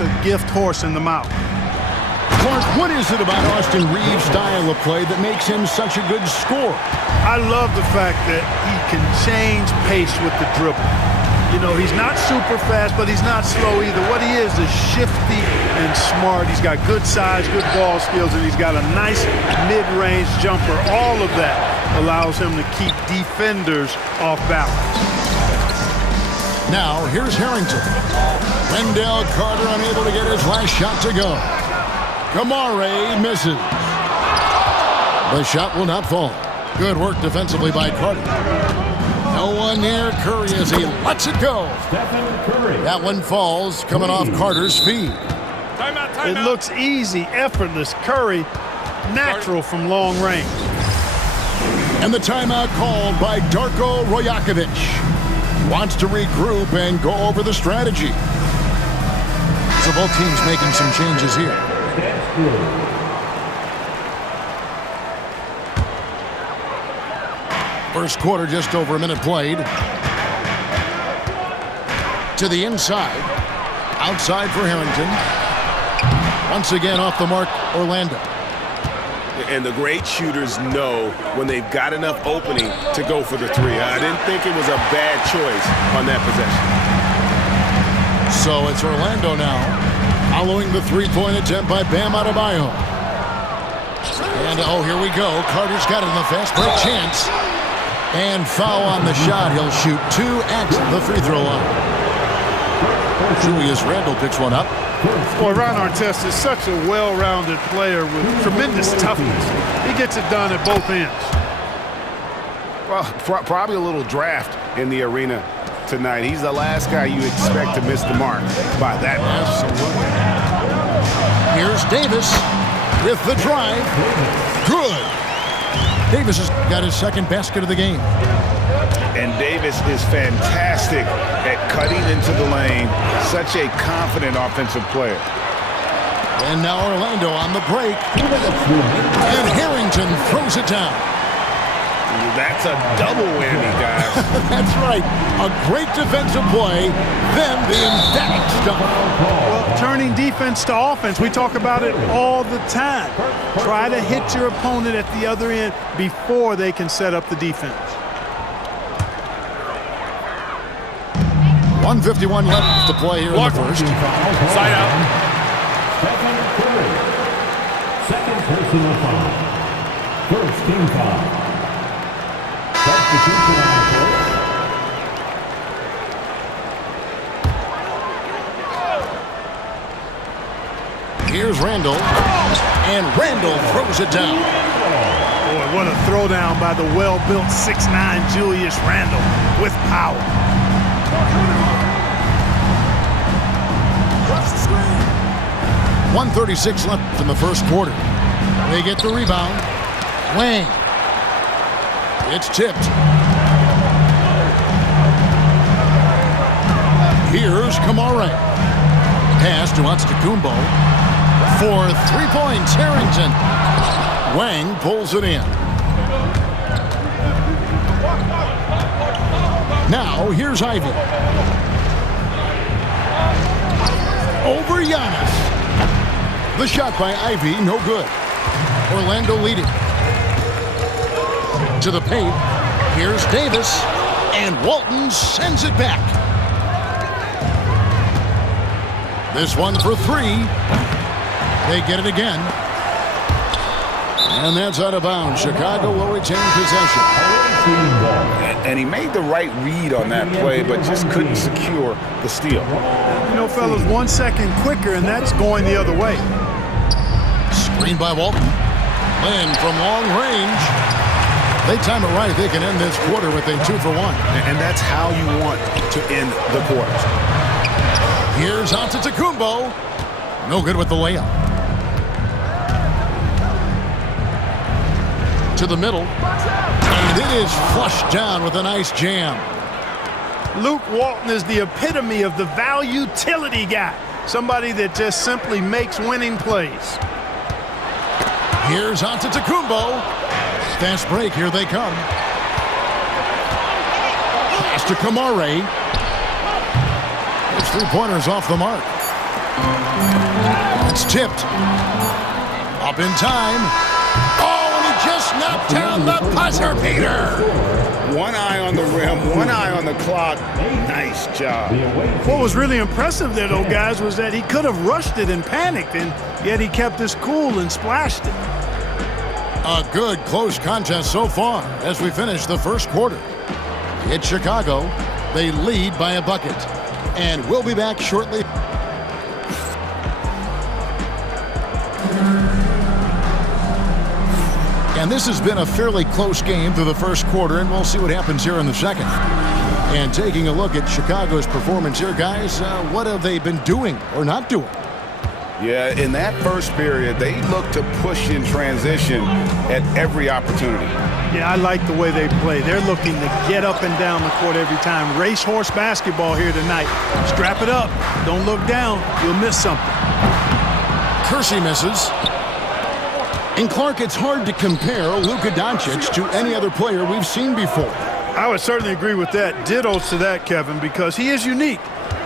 a gift horse in the mouth. Clark, what is it about Austin Reeves' style of play that makes him such a good scorer? I love the fact that he can change pace with the dribble. You know, he's not super fast, but he's not slow either. What he is shifty and smart. He's got good size, good ball skills, and he's got a nice mid-range jumper. All of that allows him to keep defenders off balance. Now, here's Harrington. Wendell Carter unable to get his last shot to go. Kamare misses. The shot will not fall. Good work defensively by Carter. No one near Curry as he lets it go. That one falls, coming off Carter's feet. It looks easy, effortless. Curry, natural from long range. And the timeout called by Darko Rojakovic. Wants to regroup and go over the strategy. So both teams making some changes here. First quarter, just over a minute played. To the inside. Outside for Harrington. Once again off the mark, Orlando. And the great shooters know when they've got enough opening to go for the three. I didn't think it was a bad choice on that possession. So it's Orlando now, following the three-point attempt by Bam Adebayo. And, oh, here we go. Carter's got it in the fast break chance. And foul on the shot. He'll shoot two at the free throw line. Julius Randle picks one up. Boy, Ron Artest is such a well-rounded player with tremendous toughness. He gets it done at both ends. Well, probably a little draft in the arena tonight. He's the last guy you expect to miss the mark by that much. Absolutely. Here's Davis with the drive. Good. Davis has got his second basket of the game. And Davis is fantastic at cutting into the lane. Such a confident offensive player. And now Orlando on the break. And Harrington throws it down. That's a double whammy, guys. That's right. A great defensive play, then the emphatic stuff. Well, turning defense to offense, we talk about it all the time. Try to hit your opponent at the other end before they can set up the defense. 1:51 left to play here in the first. Side out. Second personal foul. First team foul. Substitution on the court. Here's Randle. And Randle throws it down. Boy, what a throwdown by the well-built 6'9" Julius Randle with power. 1:36 left in the first quarter. They get the rebound. Wang. It's tipped. Here's Kamare. Pass to Antetokounmpo. For 3 points, Harrington. Wang pulls it in. Now, here's Ivy. Over Giannis. The shot by Ivy, no good. Orlando leading. To the paint. Here's Davis. And Walton sends it back. This one for three. They get it again. And that's out of bounds. Chicago will retain possession. And he made the right read on that play, but just couldn't secure the steal. You know, fellas, 1 second quicker, and that's going the other way. Screen by Walton. Lynn from long range. They time it right. They can end this quarter with a 2 for 1. And that's how you want to end the quarters. Here's Antetokounmpo. No good with the layup. To the middle. And it is flushed down with a nice jam. Luke Walton is the epitome of the value-utility guy. Somebody that just simply makes winning plays. Here's Antetokounmpo. Fast break. Here they come. Pass to Kamare. Those three-pointers off the mark. It's tipped. Up in time. Oh, and he just knocked down the buzzer beater. One eye on the rim, one eye on the clock. Nice job. What was really impressive there, though, guys, was that he could have rushed it and panicked, and yet he kept his cool and splashed it. A good close contest so far as we finish the first quarter. It's Chicago. They lead by a bucket. And we'll be back shortly. And this has been a fairly close game through the first quarter, and we'll see what happens here in the second. And taking a look at Chicago's performance here, guys, what have they been doing or not doing? Yeah, in that first period, they looked to push in transition at every opportunity. Yeah, I like the way they play. They're looking to get up and down the court every time. Racehorse basketball here tonight. Strap it up. Don't look down. You'll miss something. Kersey misses. And Clark, it's hard to compare Luka Doncic to any other player we've seen before. I would certainly agree with that. Ditto to that, Kevin, because he is unique.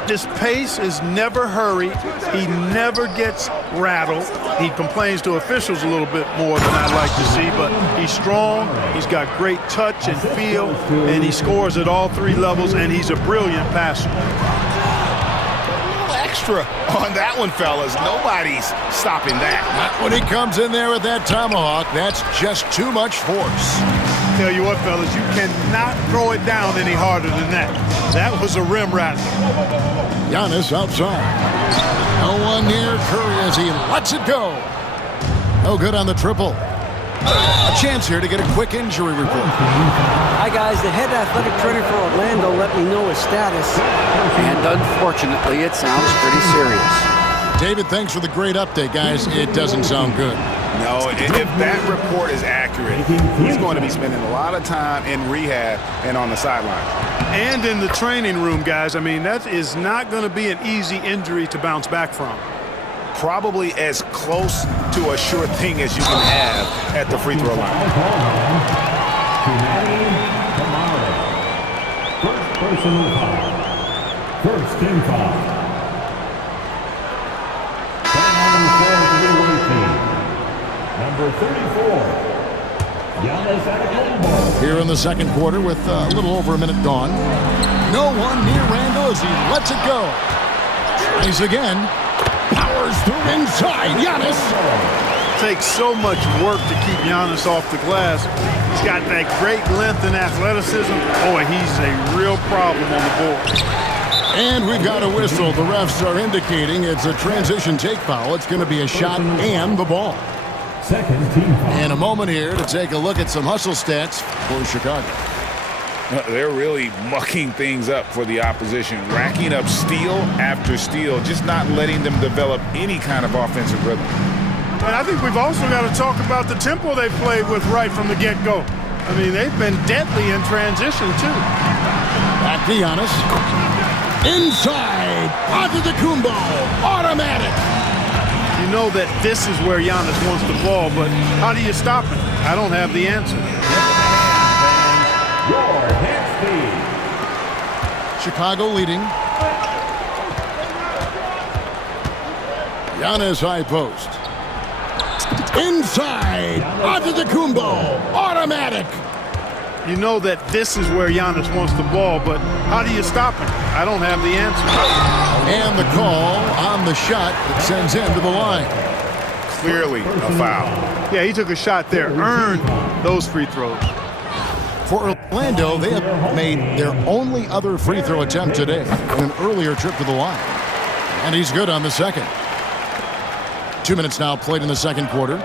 His pace is never hurried. He never gets rattled. He complains to officials a little bit more than I'd like to see, but he's strong. He's got great touch and feel, and he scores at all three levels, and he's a brilliant passer. Extra on that one, fellas. Nobody's stopping that. Not when he comes in there with that tomahawk. That's just too much force. Tell you what, fellas, you cannot throw it down any harder than that. That was a rim rattler. Giannis outside. No one near Curry as he lets it go. No good on the triple. A chance here to get a quick injury report. Hi, guys. The head athletic trainer for Orlando let me know his status. And unfortunately, it sounds pretty serious. David, thanks for the great update, guys. It doesn't sound good. No, if that report is accurate, he's going to be spending a lot of time in rehab and on the sideline. And in the training room, guys. I mean, that is not going to be an easy injury to bounce back from. Probably as close to a sure thing as you can have at the free throw line. First personal foul. First team foul. Foul on the floor for the away team. Number 34, Giannis Antetokounmpo. Here in the second quarter with a little over a minute gone. No one near Randall as he lets it go. Tries again. Powers through inside. Giannis. Takes so much work to keep Giannis off the glass. He's got that great length and athleticism. Boy, he's a real problem on the board. And we've got a whistle. The refs are indicating it's a transition take foul. It's going to be a shot and the ball. Second team foul. And a moment here to take a look at some hustle stats for Chicago. They're really mucking things up for the opposition, racking up steal after steal, just not letting them develop any kind of offensive rhythm. And I think we've also got to talk about the tempo they played with right from the get-go. I mean, they've been deadly in transition, too. Back to Giannis. Inside. Antetokounmpo. Automatic. You know that this is where Giannis wants the ball, but how do you stop him? I don't have the answer. Your next team. Chicago leading. Giannis high post. Inside. Antetokounmpo. Automatic. You know that this is where Giannis wants the ball, but how do you stop him? I don't have the answer. And the call on the shot that sends him to the line. Clearly a foul. Yeah, he took a shot there, earned those free throws. For Orlando, they have made their only other free throw attempt today in an earlier trip to the line. And he's good on the second. 2 minutes now played in the second quarter.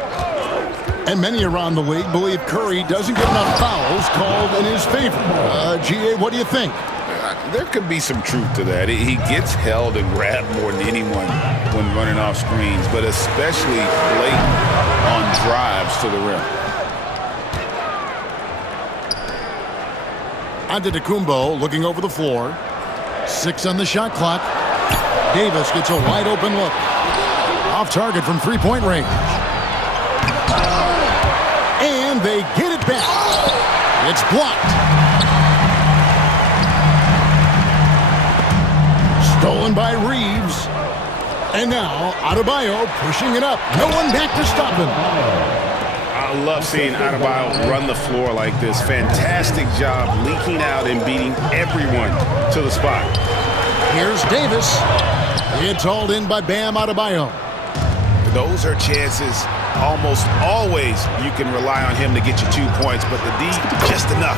And many around the league believe Curry doesn't get enough fouls called in his favor. GA, what do you think? There could be some truth to that. He gets held and grabbed more than anyone when running off screens, but especially late on drives to the rim. Antetokounmpo looking over the floor. 6 on the shot clock. Davis gets a wide open look. Off target from three-point range. And they get it back. It's blocked. Stolen by Reeves. And now, Adebayo pushing it up. No one back to stop him. I love seeing Adebayo run the floor like this. Fantastic job leaking out and beating everyone to the spot. Here's Davis. It's hauled in by Bam Adebayo. Those are chances. Almost always you can rely on him to get you 2 points, but the D just enough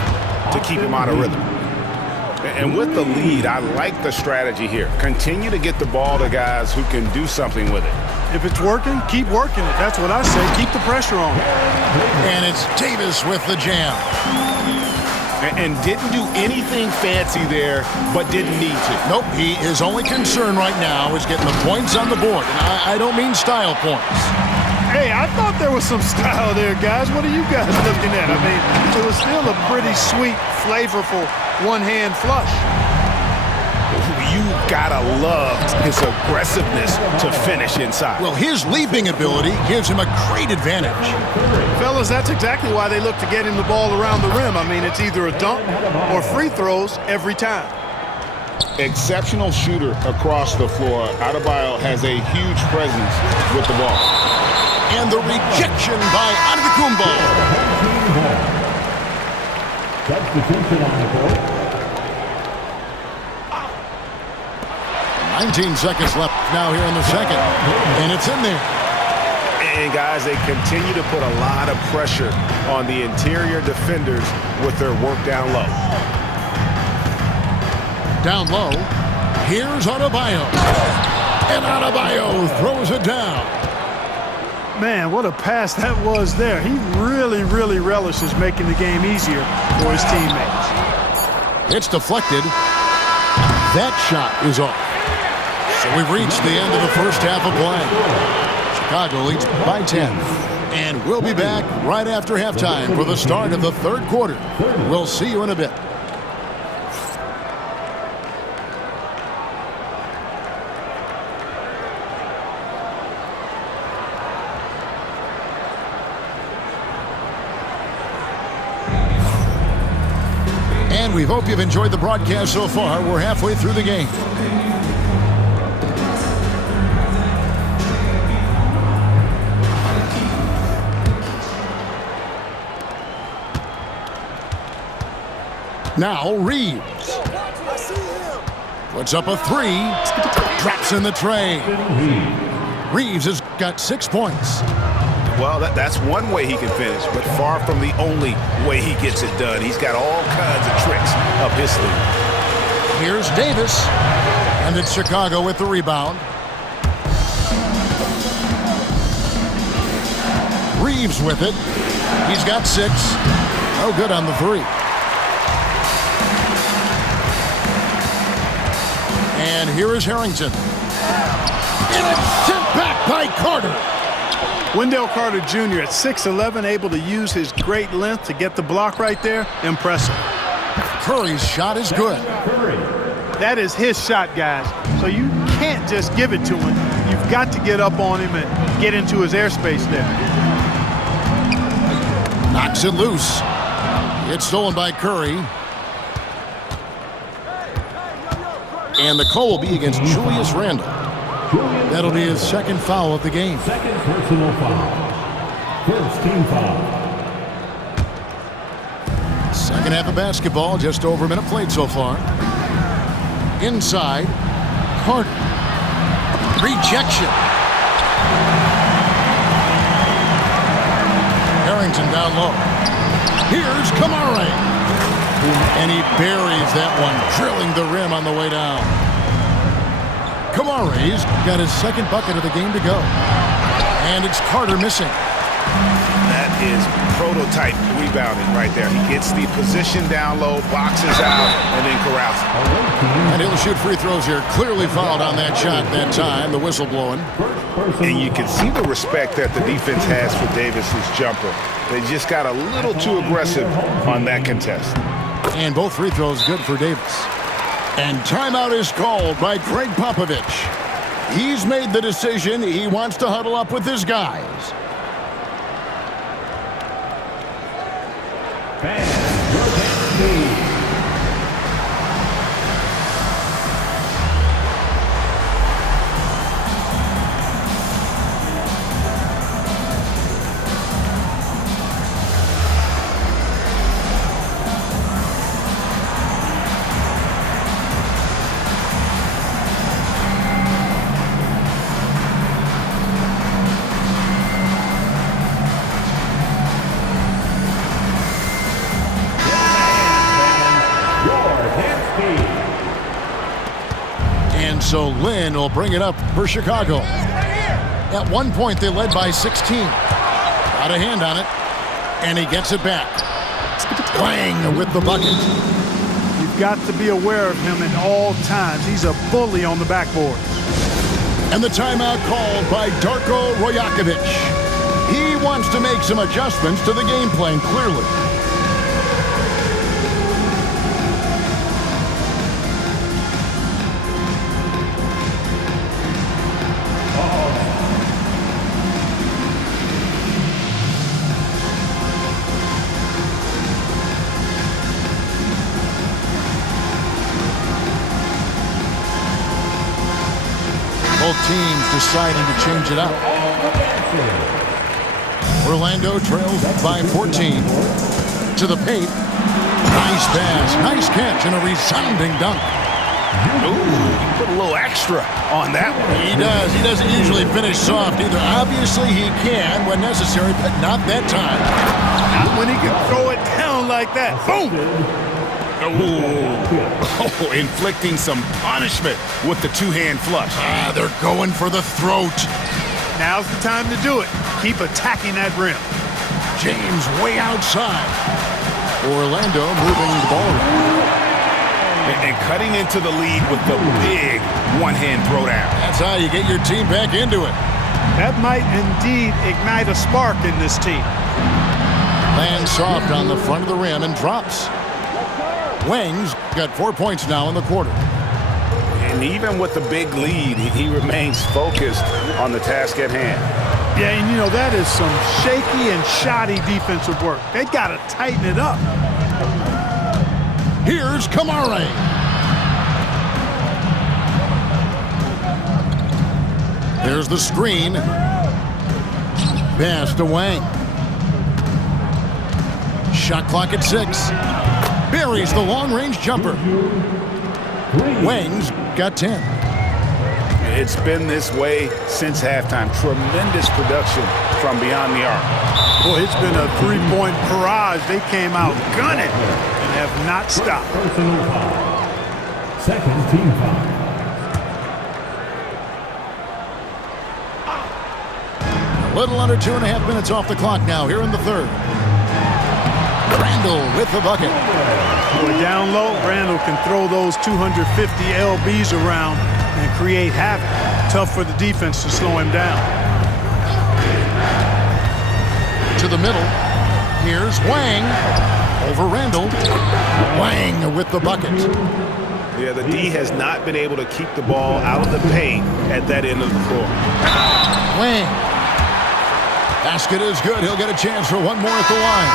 to keep him out of rhythm. And with the lead, I like the strategy here. Continue to get the ball to guys who can do something with it. If it's working, keep working it. That's what I say. Keep the pressure on. And it's Davis with the jam. And didn't do anything fancy there, but didn't need to. Nope, his only concern right now is getting the points on the board. And I don't mean style points. Hey, I thought there was some style there, guys. What are you guys looking at? I mean, it was still a pretty sweet, flavorful one-hand flush. You gotta love his aggressiveness to finish inside. Well, his leaping ability gives him a great advantage. Fellas, that's exactly why they look to get him the ball around the rim. I mean, it's either a dunk or free throws every time. Exceptional shooter across the floor. Adebayo has a huge presence with the ball. And the rejection by Antetokounmpo. Substitution on the court. 19 seconds left now here in the second. And it's in there. And guys, they continue to put a lot of pressure on the interior defenders with their work down low. Down low. Here's Adebayo. And Adebayo throws it down. Man, what a pass that was there. He really, really relishes making the game easier for his teammates. It's deflected. That shot is off. So we've reached the end of the first half of play. Chicago leads by 10. And we'll be back right after halftime for the start of the third quarter. We'll see you in a bit. And we hope you've enjoyed the broadcast so far. We're halfway through the game. Now Reeves puts up a three, drops in the tray. Reeves has got 6 points. Well, that's one way he can finish, but far from the only way he gets it done. He's got all kinds of tricks up his sleeve. Here's Davis, and it's Chicago with the rebound. Reeves with it. He's got 6. No good on the three. And here is Harrington. And it's sent back by Carter. Wendell Carter Jr. at 6'11", able to use his great length to get the block right there. Impressive. Curry's shot is good. That is his shot, guys. So you can't just give it to him. You've got to get up on him and get into his airspace there. Knocks it loose. It's stolen by Curry. And the call will be against Julius Randle. That'll be his second foul of the game. Second personal foul. First team foul. Second half of basketball, just over a minute played so far. Inside, Carter. Rejection. Harrington down low. Here's Kamara. And he buries that one, drilling the rim on the way down. Kamara's got his second bucket of the game to go. And it's Carter missing. That is prototype rebounding right there. He gets the position down low, boxes out, and then corrals it. And he'll shoot free throws here. Clearly fouled on that shot that time, the whistle blowing. And you can see the respect that the defense has for Davis's jumper. They just got a little too aggressive on that contest. And both free throws good for Davis. And timeout is called by Greg Popovich. He's made the decision. He wants to huddle up with his guys. So Lynn will bring it up for Chicago. At one point, they led by 16. Got a hand on it, and he gets it back. Wang with the bucket. You've got to be aware of him at all times. He's a bully on the backboard. And the timeout called by Darko Rojakovic. He wants to make some adjustments to the game plan, clearly. Both teams deciding to change it up. Orlando trails by 14. To the paint. Nice pass, nice catch, and a resounding dunk. Ooh, he put a little extra on that one. He does. He doesn't usually finish soft either. Obviously, he can when necessary, but not that time. Not when he can throw it down like that. Boom! Oh, inflicting some punishment with the two-hand flush. They're going for the throat. Now's the time to do it. Keep attacking that rim. James way outside. Orlando moving the ball around. And cutting into the lead with the big one-hand throwdown. That's how you get your team back into it. That might indeed ignite a spark in this team. Lands soft on the front of the rim and drops. Wang's got 4 points now in the quarter. And even with the big lead, he remains focused on the task at hand. Yeah, and you know, that is some shaky and shoddy defensive work. They got to tighten it up. Here's Kamare. There's the screen. Pass to Wang. Shot clock at 6. Buries the long-range jumper. Wang's got 10. It's been this way since halftime. Tremendous production from beyond the arc. Boy, it's been a three-point barrage. They came out gunning and have not stopped. Personal foul. Second team foul. A little under 2.5 minutes off the clock now here in the third. Randall with the bucket. Boy, down low, Randall can throw those 250 LBs around and create havoc. Tough for the defense to slow him down. To the middle. Here's Wang. Over Randall. Wang with the bucket. Yeah, the D has not been able to keep the ball out of the paint at that end of the floor. Wang. Basket is good. He'll get a chance for one more at the line.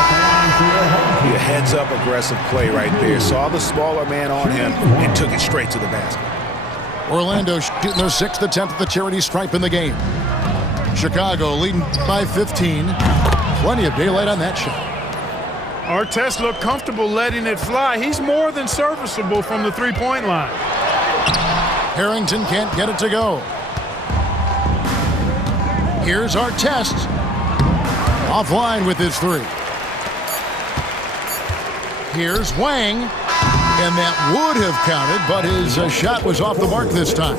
Yeah, heads-up aggressive play right there. Saw the smaller man on him and took it straight to the basket. Orlando shooting their 6th attempt at the charity stripe in the game. Chicago leading by 15. Plenty of daylight on that shot. Artest looked comfortable letting it fly. He's more than serviceable from the three-point line. Harrington can't get it to go. Here's Artest. Offline with his 3. Here's Wang. And that would have counted, but his shot was off the mark this time.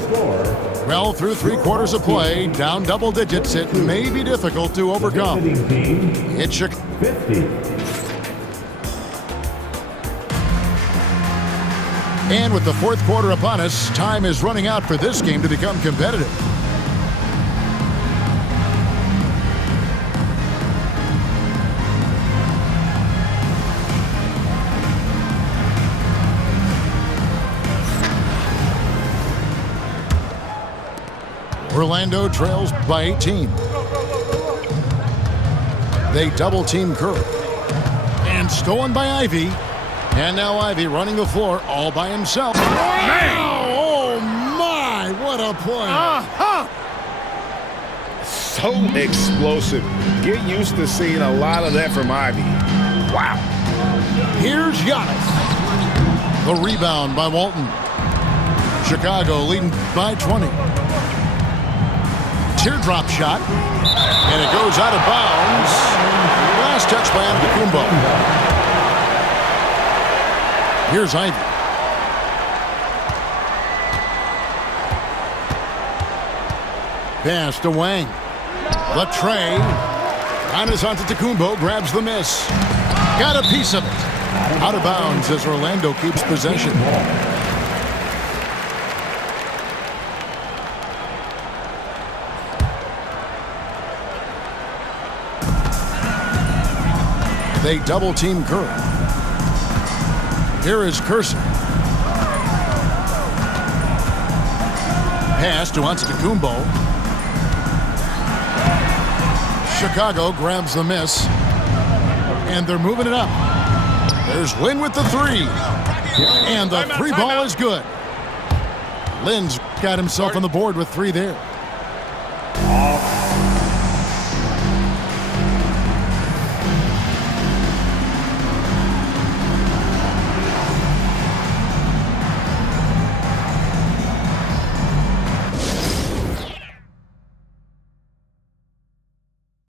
Well, through 3 quarters of play, down double digits, it may be difficult to overcome. It shook. 50. And with the 4th quarter upon us, time is running out for this game to become competitive. Orlando trails by 18. They double-team Curry. And stolen by Ivy. And now Ivy running the floor all by himself. Man! Oh, my! What a play. So explosive. Get used to seeing a lot of that from Ivy. Wow. Here's Giannis. The rebound by Walton. Chicago leading by 20. Teardrop shot. And it goes out of bounds. Last touch by Antetokounmpo. Here's Ivy. Pass to Wang. The tray. Giannis Antetokounmpo grabs the miss. Got a piece of it. Out of bounds as Orlando keeps possession. They double-team Curry. Here is Cursor. Pass to Antetokounmpo. Chicago grabs the miss. And they're moving it up. There's Lin with the three. And the three ball is good. Lin's got himself on the board with three there.